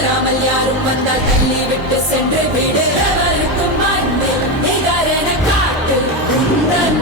உணராமல் யாரும் வந்தால் தள்ளி விட்டு சென்று விடுறவருக்கும் அன்பு நிகரென காட்டு உந்தன்